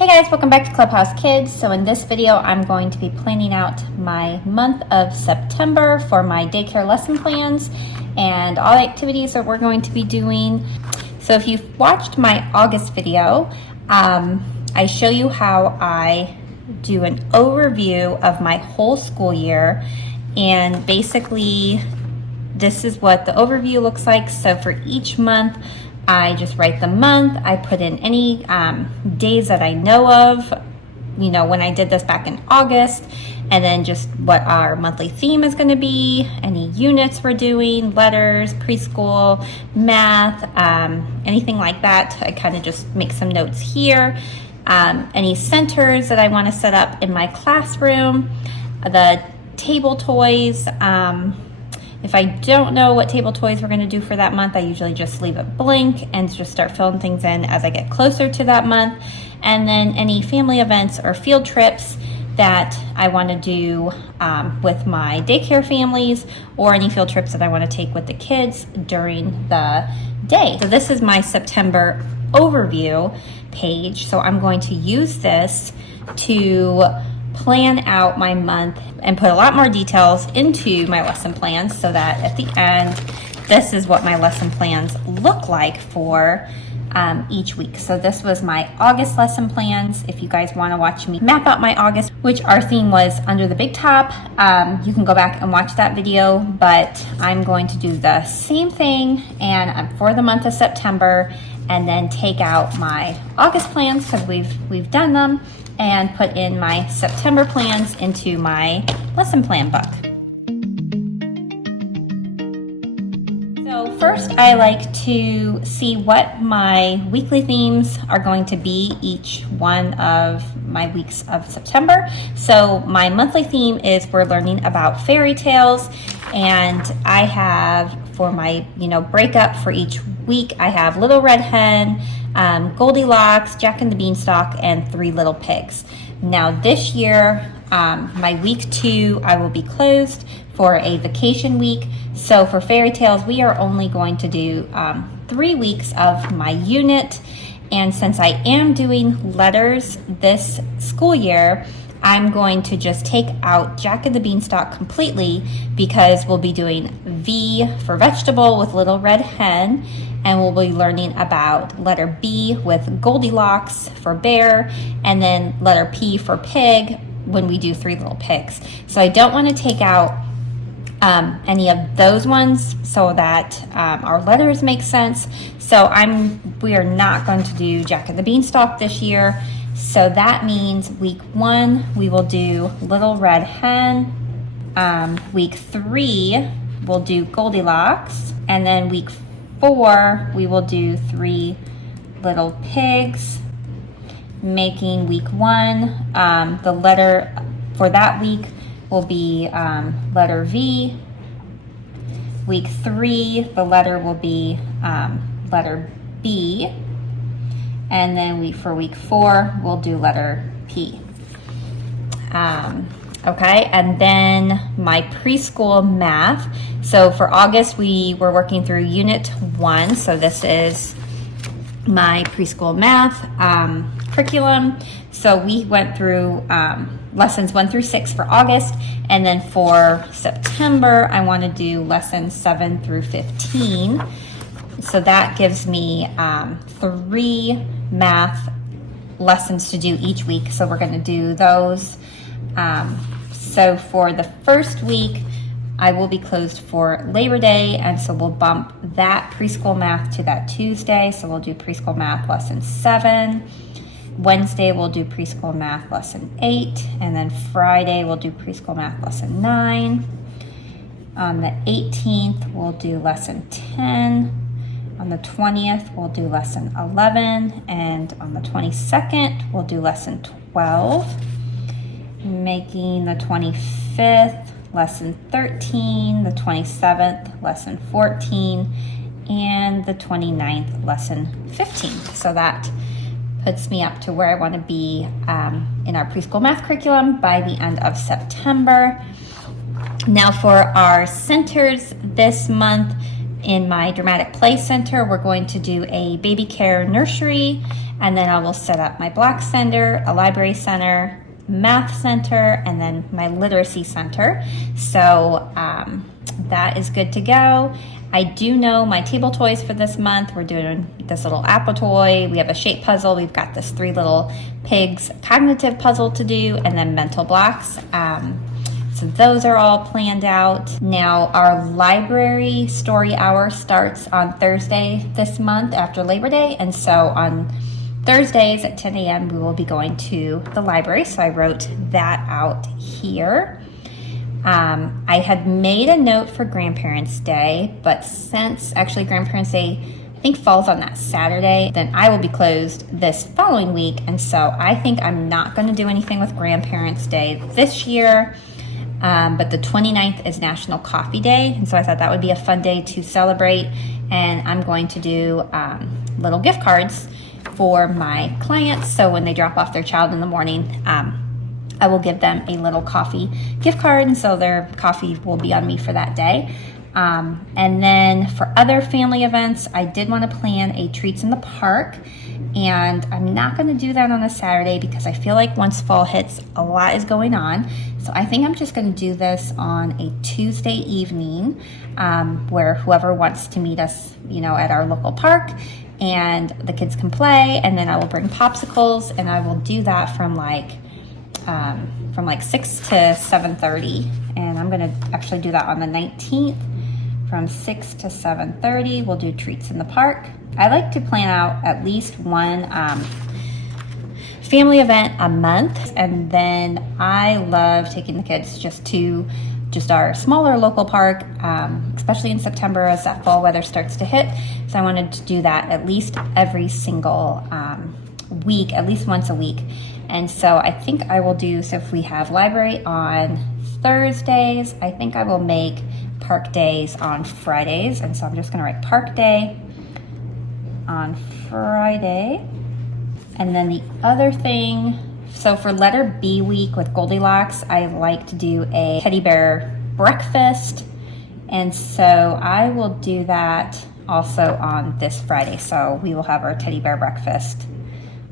Hey guys, welcome back to Clubhouse Kids. So in this video, I'm going to be planning out my month of September for my daycare lesson plans and all the activities that we're going to be doing. So if you've watched my August video, I show you how I do an overview of my whole school year, and basically this is what the overview looks like. So for each month, I just write the month, I put in any days that I know of, when I did this back in August, and then just what our monthly theme is going to be, any units we're doing, letters, preschool, math, anything like that. I kind of just make some notes here. Any centers that I want to set up in my classroom, the table toys. If I don't know what table toys we're going to do for that month, I usually just leave it blank and just start filling things in as I get closer to that month. And then any family events or field trips that I want to do with my daycare families, or any field trips that I want to take with the kids during the day. So this is my September overview page. So I'm going to use this to plan out my month and put a lot more details into my lesson plans, so that at the end, this is what my lesson plans look like for each week. So this was my August lesson plans. If you guys want to watch me map out my August, which our theme was under the big top, you can go back and watch that video, but I'm going to do the same thing and for the month of September, and then take out my August plans because we've done them, and put in my September plans into my lesson plan book. So first, I like to see what my weekly themes are going to be each one of my weeks of September. So my monthly theme is we're learning about fairy tales, and I have for my breakup for each week, I have Little Red Hen, Goldilocks, Jack and the Beanstalk, and Three Little Pigs. Now this year, my week 2, I will be closed for a vacation week. So for fairy tales, we are only going to do 3 weeks of my unit. And since I am doing letters this school year, I'm going to just take out Jack and the Beanstalk completely, because we'll be doing V for vegetable with Little Red Hen, and we'll be learning about letter B with Goldilocks for bear, and then letter P for pig when we do Three Little Pigs. So I don't want to take out any of those ones so that our letters make sense. So we are not going to do Jack and the Beanstalk this year. So that means week 1, we will do Little Red Hen. Week 3, we'll do Goldilocks. And then week 4, we will do Three Little Pigs, making week 1, the letter for that week will be letter V. Week 3, the letter will be letter B. And then for week 4, we'll do letter P. Okay, and then my preschool math. So for August, we were working through Unit 1. So this is my preschool math curriculum. So we went through lessons 1 through 6 for August. And then for September, I want to do lessons 7 through 15. So that gives me 3 math lessons to do each week. So we're going to do those. So for the first week, I will be closed for Labor Day, and so we'll bump that preschool math to that Tuesday. So we'll do preschool math lesson 7. Wednesday, we'll do preschool math lesson 8. And then Friday, we'll do preschool math lesson 9. On the 18th, we'll do lesson 10. On the 20th, we'll do lesson 11, and on the 22nd, we'll do lesson 12, making the 25th lesson 13, the 27th lesson 14, and the 29th lesson 15. So that puts me up to where I want to be in our preschool math curriculum by the end of September. Now for our centers this month, In my dramatic play center, we're going to do a baby care nursery, and then I will set up my block center, a library center, math center, and then my literacy center. So that is good to go. I do know my table toys for this month. We're doing this little apple toy. We have a shape puzzle. We've got this 3 little pigs cognitive puzzle to do, and then mental blocks. So those are all planned out. Now our library story hour starts on Thursday this month after Labor Day. And so on Thursdays at 10 a.m. we will be going to the library. So I wrote that out here. I had made a note for Grandparents' Day, but since actually Grandparents' Day I think falls on that Saturday, then I will be closed this following week. And so I think I'm not going to do anything with Grandparents' Day this year. But the 29th is National Coffee Day, and so I thought that would be a fun day to celebrate, and I'm going to do little gift cards for my clients, so when they drop off their child in the morning, I will give them a little coffee gift card, and so their coffee will be on me for that day. And then for other family events, I did want to plan a treats in the park, and I'm not going to do that on a Saturday because I feel like once fall hits, a lot is going on. So I think I'm just going to do this on a Tuesday evening, where whoever wants to meet us, at our local park, and the kids can play, and then I will bring popsicles, and I will do that from like 6 to 7:30, and I'm going to actually do that on the 19th from 6 to 7:30. We'll do treats in the park. I like to plan out at least one family event a month, and then I love taking the kids to our smaller local park, especially in September as that fall weather starts to hit. So I wanted to do that at least every single week, at least once a week. And so I think I will do, so if we have library on Thursdays, I think I will make park days on Fridays. And so I'm just going to write park day on Friday. And then the other thing, so for letter B week with Goldilocks, I like to do a teddy bear breakfast. And so I will do that also on this Friday. So we will have our teddy bear breakfast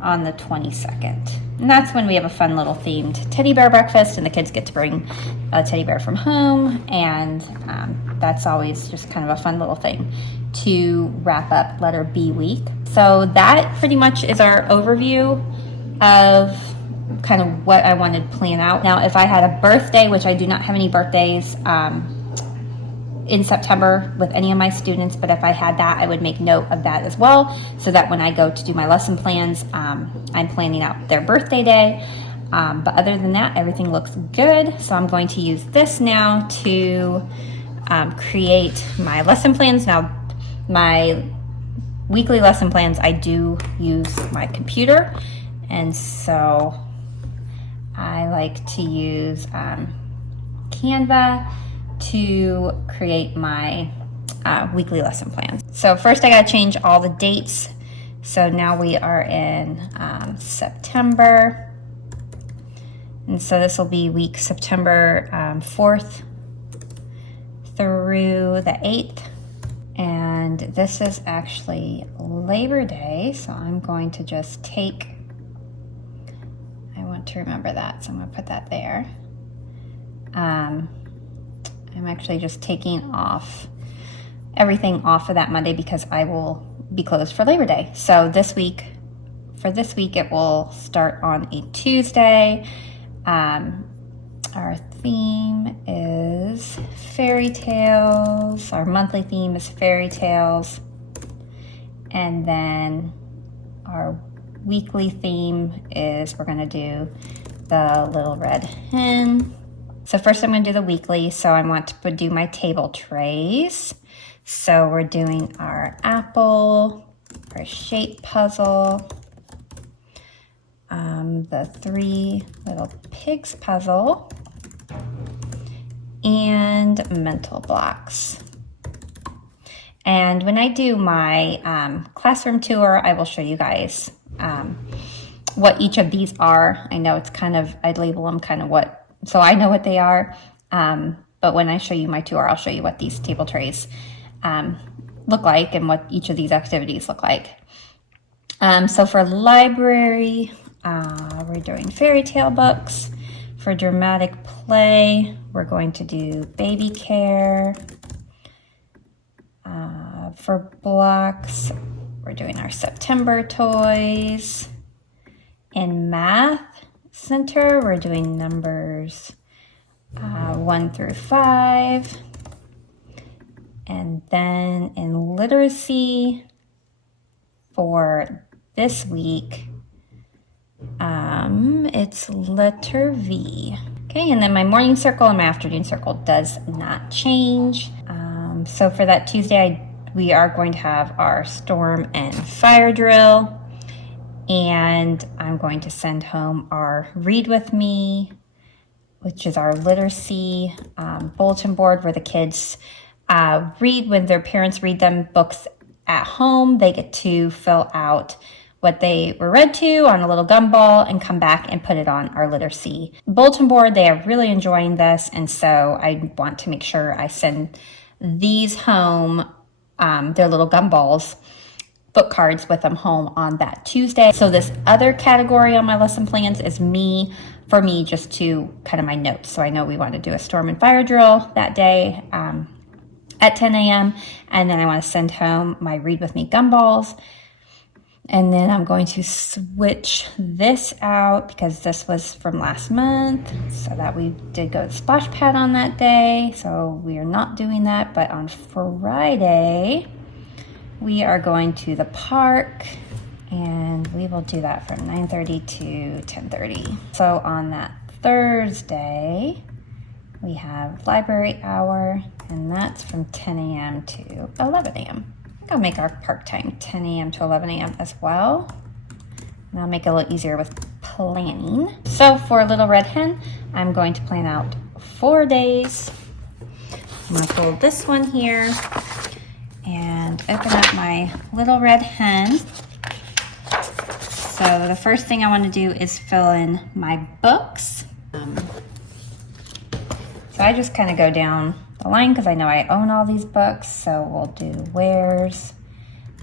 on the 22nd. And that's when we have a fun little themed teddy bear breakfast, and the kids get to bring a teddy bear from home. And that's always just kind of a fun little thing to wrap up letter B week. So that pretty much is our overview of kind of what I wanted to plan out. Now, if I had a birthday, which I do not have any birthdays in September with any of my students, but if I had that, I would make note of that as well, so that when I go to do my lesson plans, I'm planning out their birthday day. But other than that, everything looks good. So I'm going to use this now to create my lesson plans. Now, my weekly lesson plans, I do use my computer, and so I like to use Canva to create my weekly lesson plans. So first I got to change all the dates. So now we are in September, and so this will be week September 4th through the 8th. And this is actually Labor Day, so I'm going to just take, I want to remember that, so I'm going to put that there. I'm actually just taking off everything off of that Monday because I will be closed for Labor Day. So for this week, it will start on a Tuesday. Our theme is fairy tales. Our monthly theme is fairy tales. And then our weekly theme is we're going to do the Little Red Hen. So first I'm going to do the weekly. So I want to do my table trays. So we're doing our apple, our shape puzzle, the 3 little pigs puzzle, and mental blocks. And when I do my classroom tour, I will show you guys what each of these are. I know it's kind of, I'd label them kind of what, so I know what they are. But when I show you my tour, I'll show you what these table trays look like and what each of these activities look like. So for library, we're doing fairy tale books. For dramatic play, we're going to do baby care. For blocks, we're doing our September toys. In math center, we're doing numbers 1 through 5. And then in literacy, for this week, it's letter V. Okay, and then my morning circle and my afternoon circle does not change. So for that Tuesday, we are going to have our storm and fire drill, and I'm going to send home our read with me, which is our literacy bulletin board where the kids read when their parents read them books at home. They get to fill out what they were read to on a little gumball and come back and put it on our literacy bulletin board. They are really enjoying this, and so I want to make sure I send these home, their little gumballs, book cards with them home on that Tuesday. So this other category on my lesson plans is for me just to kind of my notes. So I know we want to do a storm and fire drill that day at 10 a.m. And then I want to send home my read with me gumballs. And then I'm going to switch this out because this was from last month, so that we did go to splash pad on that day. So we are not doing that, but on Friday, we are going to the park, and we will do that from 9:30 to 10:30. So on that Thursday, we have library hour, and that's from 10 a.m. to 11 a.m. I'll make our park time 10 a.m. to 11 a.m. as well. And I'll make it a little easier with planning. So for Little Red Hen, I'm going to plan out 4 days. I'm going to fold this one here and open up my Little Red Hen. So the first thing I want to do is fill in my books. So I just kind of go down the line because I know I own all these books. So we'll do Where's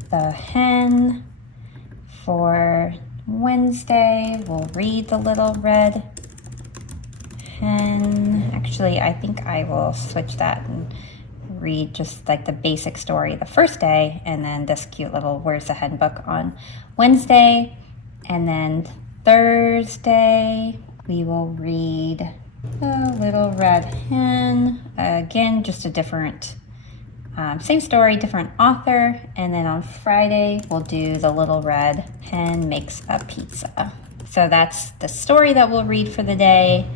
the Hen. For Wednesday, we'll read the Little Red Hen. Actually, I think I will switch that and read just like the basic story the first day, and then this cute little Where's the Hen book on Wednesday. And then Thursday, we will read the Little Red Hen. Again, just a different, same story, different author. And then on Friday, we'll do the Little Red Hen Makes a Pizza. So that's the story that we'll read for the day.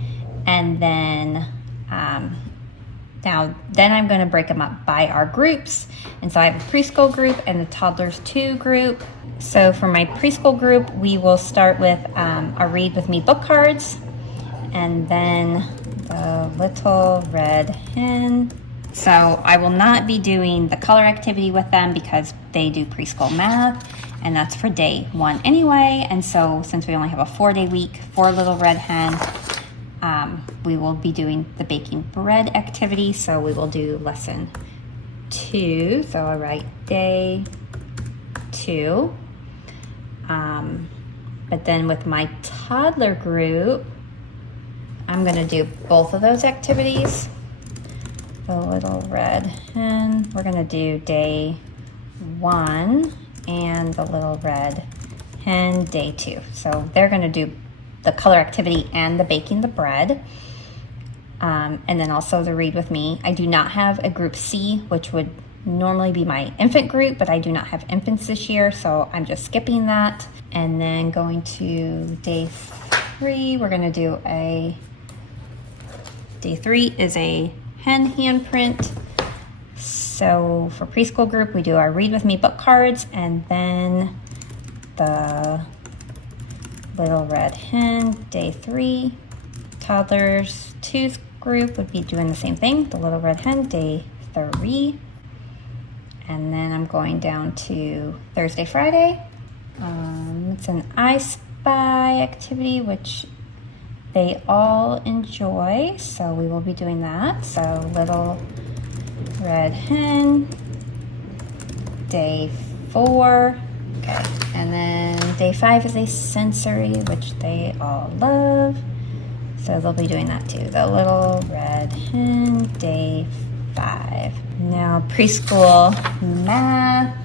And then, then I'm going to break them up by our groups. And so I have a preschool group and a toddlers 2 group. So for my preschool group, we will start with our Read With Me book cards, and then the Little Red Hen. So I will not be doing the color activity with them because they do preschool math, and that's for day 1 anyway. And so since we only have a 4-day week for Little Red Hen, we will be doing the baking bread activity. So we will do lesson 2. So I'll write day 2. But then with my toddler group, I'm going to do both of those activities. The Little Red Hen, we're going to do day 1, and the Little Red Hen day 2. So they're going to do the color activity and the baking the bread. And then also the Read With Me. I do not have a group C, which would normally be my infant group, but I do not have infants this year, so I'm just skipping that. And then going to day 3, we're going to do day 3 is a hen handprint. So for preschool group, we do our Read With Me book cards, and then the Little Red Hen, day 3. Toddlers 2 group would be doing the same thing, the Little Red Hen, day 3. And then I'm going down to Thursday, Friday. It's an I Spy activity, which they all enjoy, so we will be doing that. So Little Red Hen, day 4. Okay, and then day 5 is a sensory, which they all love. So they'll be doing that too. The little red hen, day 5. Now preschool math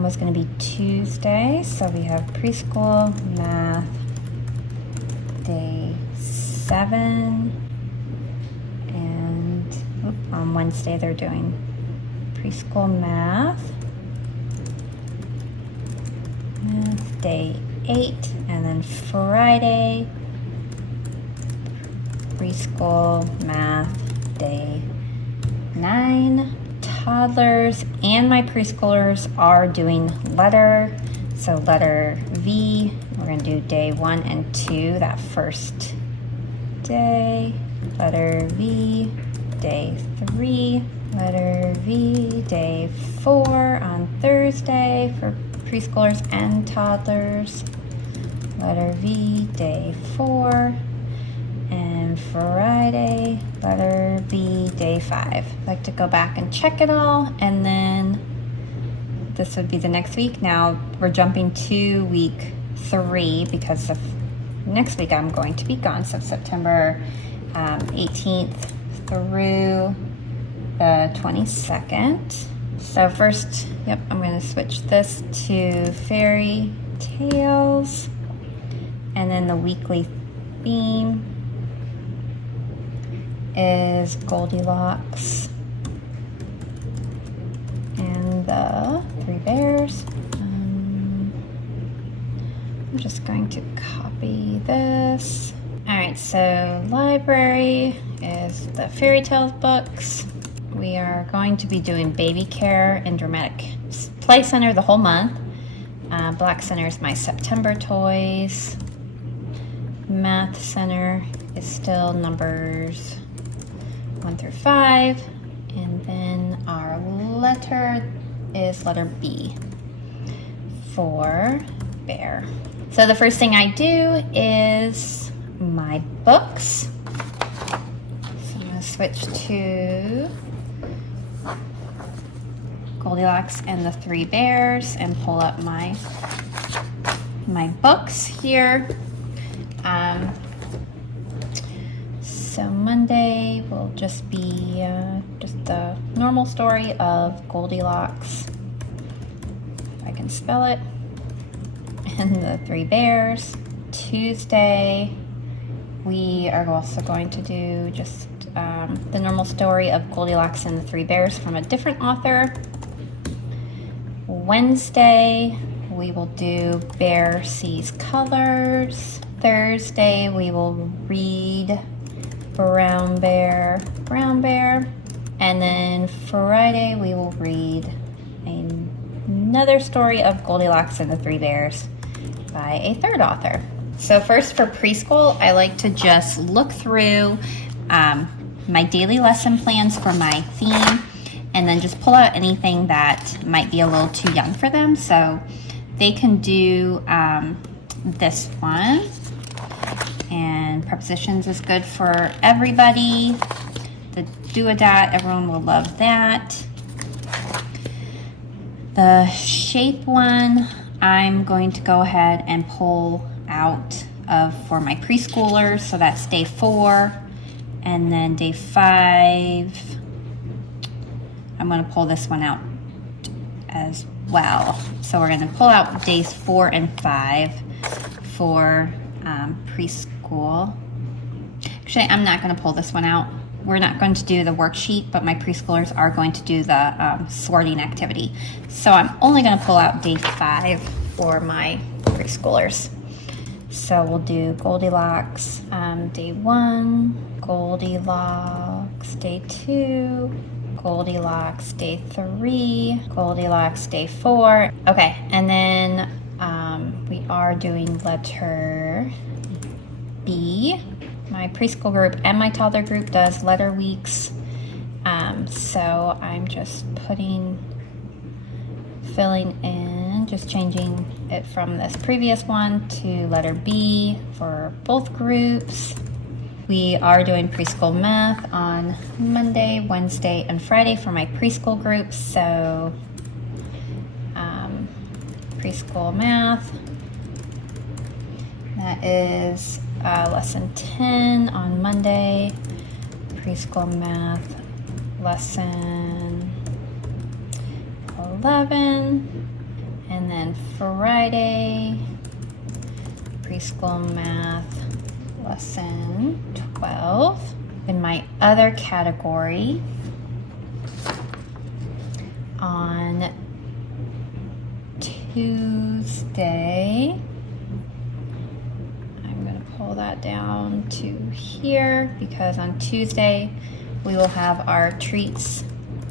was going to be Tuesday. So we have preschool math day 7. And on Wednesday they're doing preschool math day 8. And then Friday preschool math day 9. Toddlers and my preschoolers are doing letter. So letter V, we're going to do day 1 and 2 that first day. Letter V, day 3. Letter V, day 4 on Thursday for preschoolers and toddlers. Letter V, day 4. And Friday, letter B, day 5. I'd like to go back and check it all, and then this would be the next week. Now we're jumping to week 3 because of next week I'm going to be gone, so September 18th through the 22nd. So first, I'm going to switch this to fairy tales, and then the weekly theme is Goldilocks and the 3 bears. I'm just going to copy this. All right, so library is the fairy tales books. We are going to be doing baby care and dramatic play center the whole month. Black center is my September toys. Math center is still numbers 1 through 5, and then our letter is letter B for bear. So the first thing I do is my books. So I'm going to switch to Goldilocks and the 3 bears and pull up my books here. So Monday will just be just the normal story of Goldilocks, if I can spell it, and the 3 bears. Tuesday, we are also going to do just the normal story of Goldilocks and the 3 bears from a different author. Wednesday, we will do Bear Sees Colors. Thursday, we will read Brown Bear. And then Friday, we will read another story of Goldilocks and the 3 bears by a 3rd author. So first for preschool, I like to just look through my daily lesson plans for my theme, and then just pull out anything that might be a little too young for them. So they can do this one. And prepositions is good for everybody. The do-a-dat, everyone will love that. The shape one, I'm going to go ahead and pull out for my preschoolers. So that's day 4. And then day 5, I'm going to pull this one out as well. So we're going to pull out days 4 and 5 for preschool. Actually, I'm not going to pull this one out. We're not going to do the worksheet, but my preschoolers are going to do the sorting activity. So I'm only going to pull out day 5 for my preschoolers. So we'll do Goldilocks day 1, Goldilocks day 2, Goldilocks day 3, Goldilocks day 4. Okay, and then we are doing letter B. My preschool group and my toddler group does letter weeks. So I'm just filling in, just changing it from this previous one to letter B for both groups. We are doing preschool math on Monday, Wednesday, and Friday for my preschool groups. So preschool math. That is lesson 10 on Monday. Preschool math lesson 11. And then Friday, preschool math lesson 12. In my other category, on Tuesday, I'm going to pull that down to here because on Tuesday we will have our treats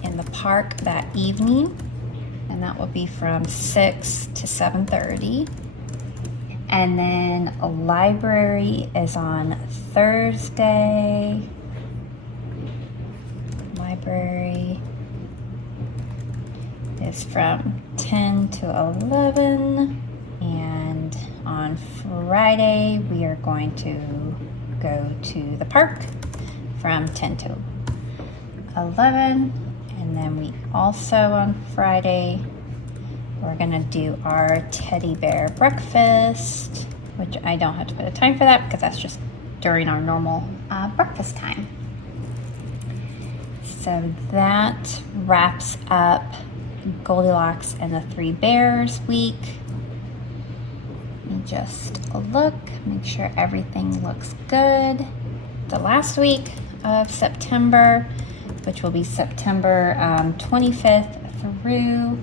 in the park that evening, and that will be from 6 to 7:30. And then a library is on Thursday. Library is from 10 to 11. And on Friday, we are going to go to the park from 10 to 11. And then we also on Friday, we're gonna do our teddy bear breakfast, which I don't have to put a time for that because that's just during our normal breakfast time. So that wraps up Goldilocks and the Three Bears week. Let me just look, make sure everything looks good. The last week of September, which will be September 25th through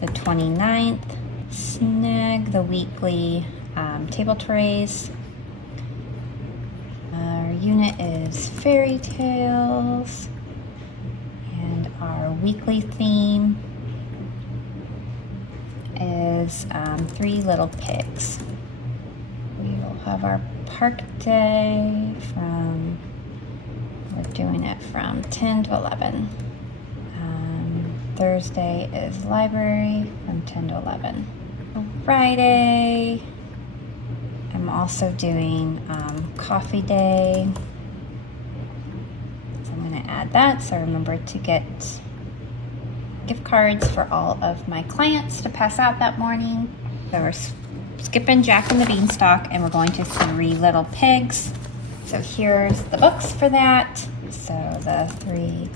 the 29th, snag the weekly table trays. Our unit is fairy tales, and our weekly theme is Three Little Pigs. We will have our park day we're doing it from 10 to 11. Thursday is library from 10 to 11. Friday, I'm also doing coffee day. So I'm going to add that, so remember to get gift cards for all of my clients to pass out that morning. So we're skipping Jack and the Beanstalk, and we're going to Three Little Pigs. So here's the books for that. So the Three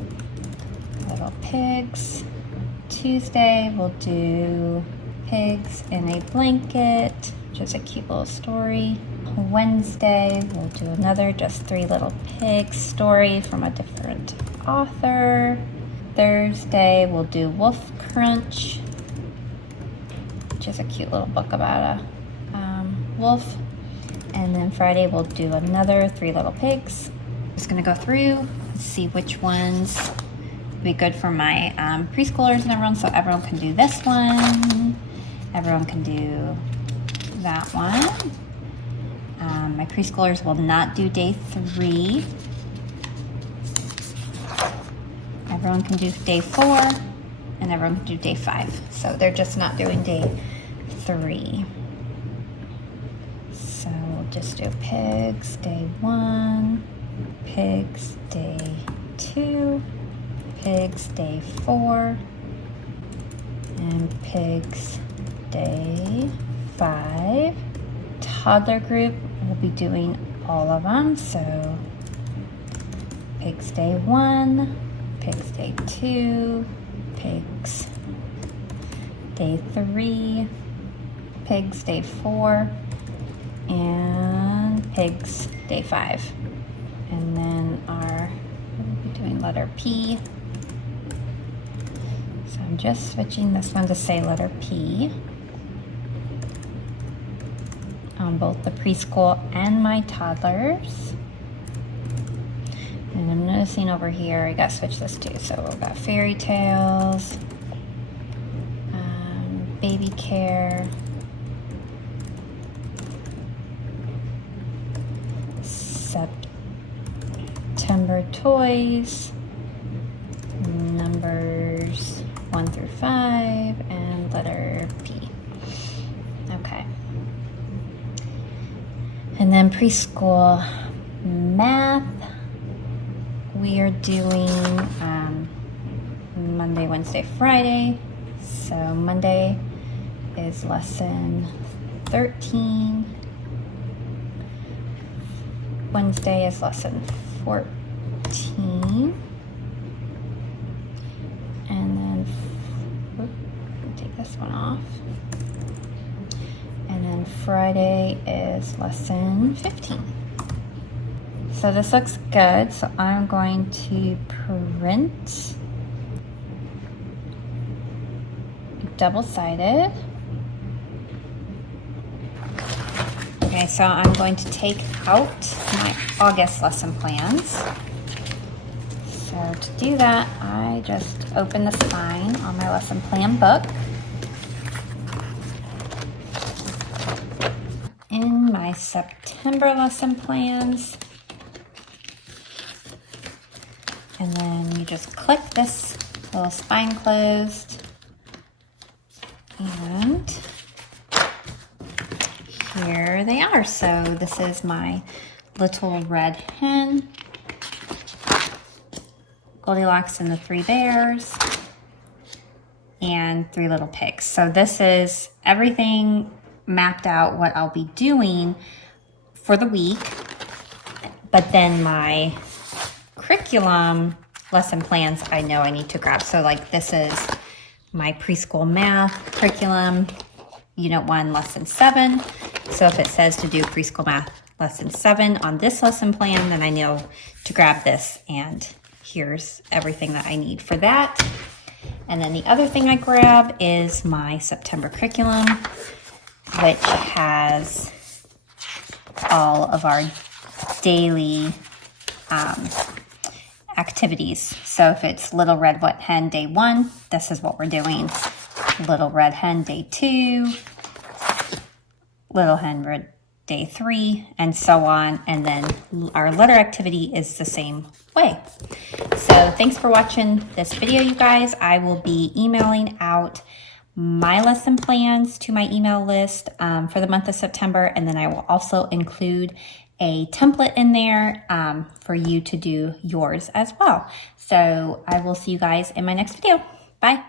Little Pigs. Tuesday we'll do Pigs in a Blanket, which is a cute little story. Wednesday we'll do another just Three Little Pigs story from a different author. Thursday we'll do Wolf Crunch, which is a cute little book about a wolf. And then Friday we'll do another Three Little Pigs. Just gonna go through and see which ones be good for my preschoolers and everyone. So everyone can do this one, everyone can do that one. My preschoolers will not do day 3. Everyone can do day 4, and everyone can do day 5. So they're just not doing day 3. So we'll just do Pigs day 1, Pigs day 2, Pigs day 4, and Pigs day 5. Toddler group will be doing all of them. So Pigs day 1, Pigs day 2, Pigs day 3, Pigs day 4, and Pigs day 5. And then we'll be doing letter P. So I'm just switching this one to say letter P on both the preschool and my toddlers. And I'm noticing over here, I got to switch this too. So we've got fairy tales, baby care, September toys, numbers 1 through 5, and letter P. Okay. And then preschool math, we are doing Monday, Wednesday, Friday. So Monday is lesson 13. Wednesday is lesson 14. And then, take this one off. And then Friday is lesson 15. So this looks good. So I'm going to print double-sided. Okay, so I'm going to take out my August lesson plans. So to do that, I just open the spine on my lesson plan book. In my September lesson plans, and then you just click this little spine closed, and here they are. So this is my little red hen, Goldilocks and the 3 bears, and 3 little pigs. So this is everything mapped out what I'll be doing for the week, but then my curriculum lesson plans I know I need to grab. So like this is my preschool math curriculum, unit 1, lesson 7. So if it says to do preschool math lesson 7 on this lesson plan, then I know to grab this, and here's everything that I need for that. And then the other thing I grab is my September curriculum, which has all of our daily activities. So if it's Little Red Hen day 1, this is what we're doing. Little Red Hen day 2, Little Hen Red day 3, and so on. And then our letter activity is the same way. So thanks for watching this video, you guys. I will be emailing out my lesson plans to my email list for the month of September, and then I will also include a template in there for you to do yours as well. So I will see you guys in my next video. Bye.